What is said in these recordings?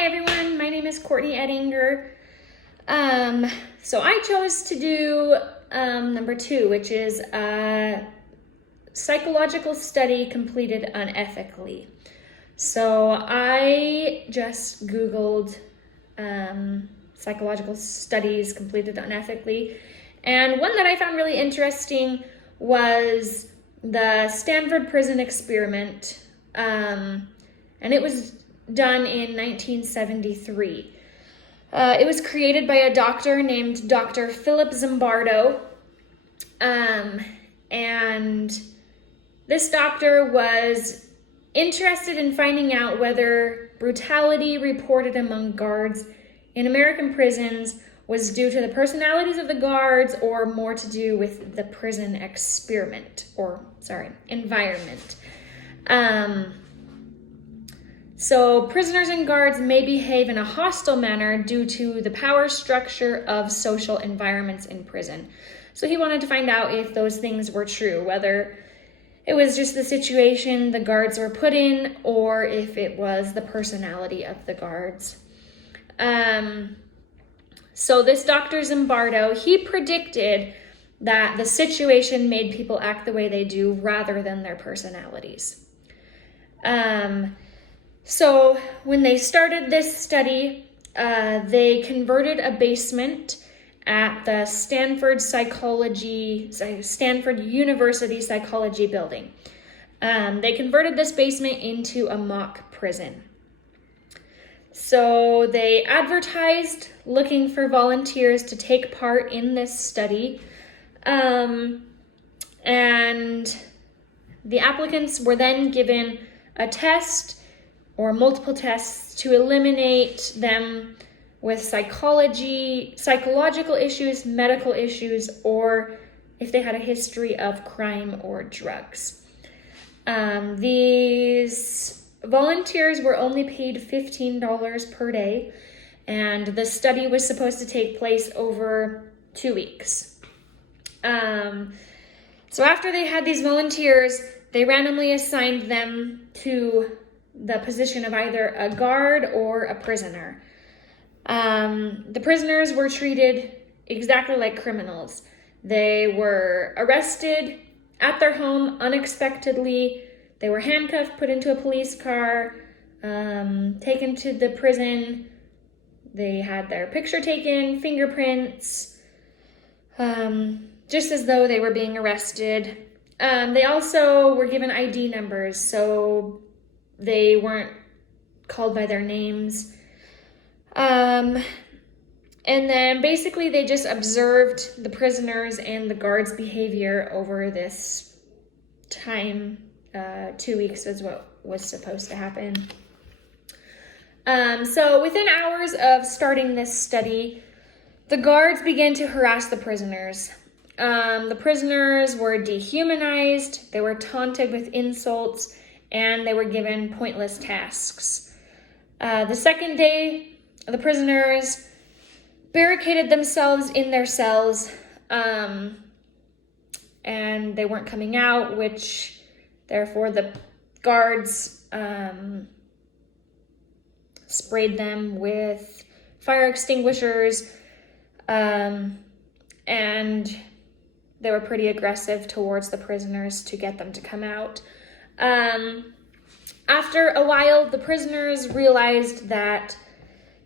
Hi everyone, my name is Courtney Edinger. So I chose to do number 2, which is a psychological study completed unethically. So I just Googled psychological studies completed unethically, and one that I found really interesting was the Stanford prison experiment, and it was done in 1973. It was created by a doctor named Dr. Philip Zimbardo, and this doctor was interested in finding out whether brutality reported among guards in American prisons was due to the personalities of the guards or more to do with the prison environment. So prisoners and guards may behave in a hostile manner due to the power structure of social environments in prison. So he wanted to find out if those things were true, whether it was just the situation the guards were put in or if it was the personality of the guards. So this Dr. Zimbardo, he predicted that the situation made people act the way they do rather than their personalities. So when they started this study, they converted a basement at the Stanford University Psychology building. They converted this basement into a mock prison. So they advertised looking for volunteers to take part in this study. And the applicants were then given a test or multiple tests to eliminate them with psychological issues, medical issues, or if they had a history of crime or drugs. These volunteers were only paid $15 per day, and the study was supposed to take place over 2 weeks. So after they had these volunteers, they randomly assigned them to the position of either a guard or a prisoner. The prisoners were treated exactly like criminals. They were arrested at their home unexpectedly. They were handcuffed, put into a police car, taken to the prison. They had their picture taken, fingerprints, just as though they were being arrested. They also were given ID numbers, so they weren't called by their names. And then basically they just observed the prisoners and the guards' behavior over this time. 2 weeks is what was supposed to happen. So within hours of starting this study, the guards began to harass the prisoners. The prisoners were dehumanized, they were taunted with insults, and they were given pointless tasks. The second day, the prisoners barricaded themselves in their cells, and they weren't coming out, which therefore the guards sprayed them with fire extinguishers, and they were pretty aggressive towards the prisoners to get them to come out. After a while, the prisoners realized that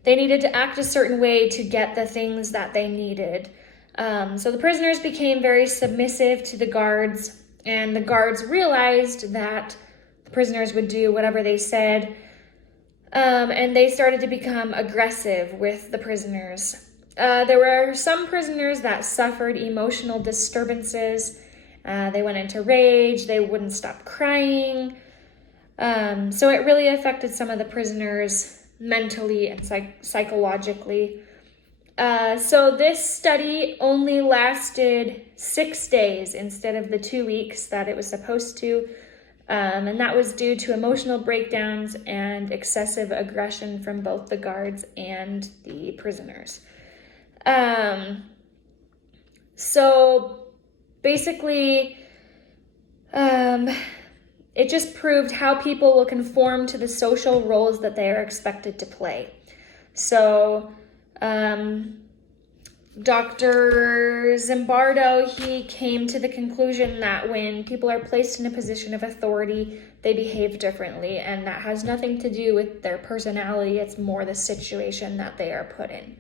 they needed to act a certain way to get the things that they needed. So the prisoners became very submissive to the guards, and the guards realized that the prisoners would do whatever they said, and they started to become aggressive with the prisoners. There were some prisoners that suffered emotional disturbances. They went into rage, they wouldn't stop crying. So it really affected some of the prisoners mentally and psychologically. So this study only lasted 6 days instead of the 2 weeks that it was supposed to. And that was due to emotional breakdowns and excessive aggression from both the guards and the prisoners. So basically, it just proved how people will conform to the social roles that they are expected to play. So, Dr. Zimbardo, he came to the conclusion that when people are placed in a position of authority, they behave differently, and that has nothing to do with their personality. It's more the situation that they are put in.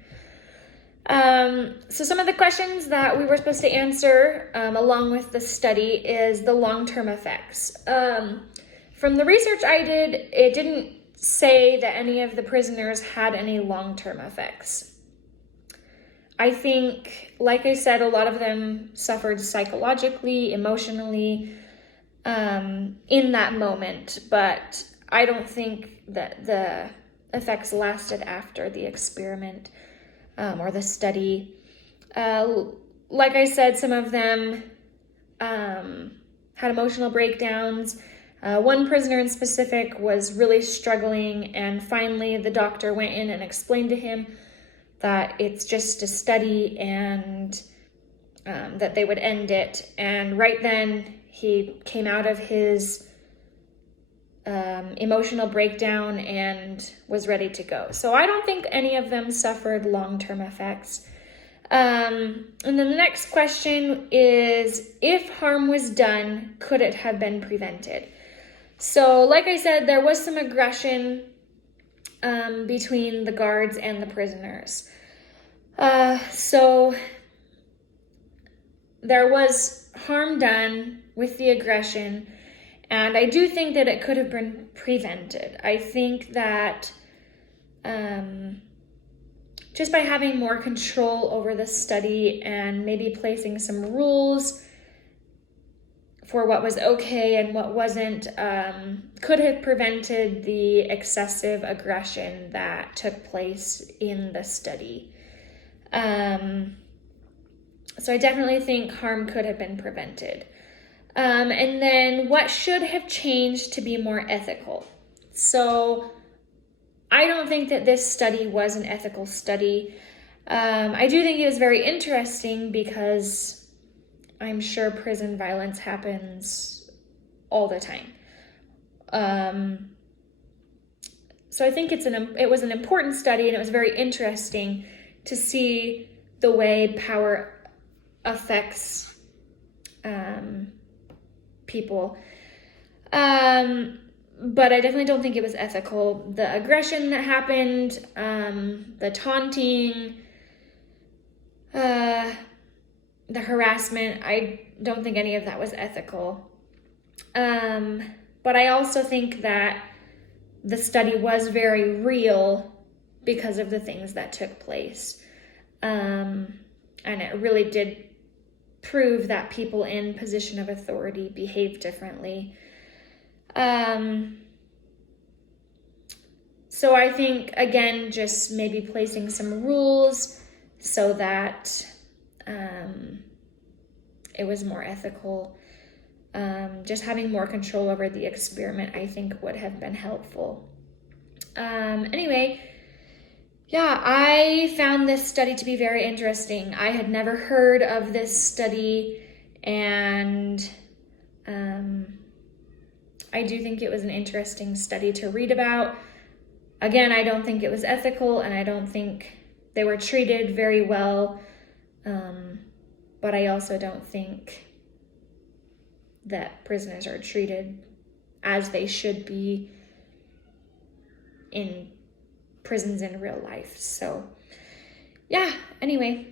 So some of the questions that we were supposed to answer along with the study is the long-term effects. From the research I did, it didn't say that any of the prisoners had any long-term effects. I think, like I said, a lot of them suffered psychologically, emotionally, in that moment, but I don't think that the effects lasted after the experiment or the study. Like I said, some of them had emotional breakdowns. One prisoner in specific was really struggling, and finally the doctor went in and explained to him that it's just a study and that they would end it. And right then he came out of his emotional breakdown and was ready to go. So I don't think any of them suffered long-term effects. And then the next question is, if harm was done, could it have been prevented? So like I said, there was some aggression between the guards and the prisoners. So there was harm done with the aggression, and I do think that it could have been prevented. I think that just by having more control over the study and maybe placing some rules for what was okay and what wasn't, could have prevented the excessive aggression that took place in the study. So I definitely think harm could have been prevented. And then what should have changed to be more ethical? So I don't think that this study was an ethical study. I do think it was very interesting because I'm sure prison violence happens all the time. So I think it was an important study, and it was very interesting to see the way power affects people. But I definitely don't think it was ethical. The aggression that happened, the taunting, the harassment, I don't think any of that was ethical. But I also think that the study was very real because of the things that took place. And it really did prove that people in position of authority behave differently. So I think, again, just maybe placing some rules so that it was more ethical. Just having more control over the experiment, I think, would have been helpful. Anyway, yeah, I found this study to be very interesting. I had never heard of this study, and I do think it was an interesting study to read about. Again, I don't think it was ethical, and I don't think they were treated very well, but I also don't think that prisoners are treated as they should be in prisons in real life. So yeah, anyway,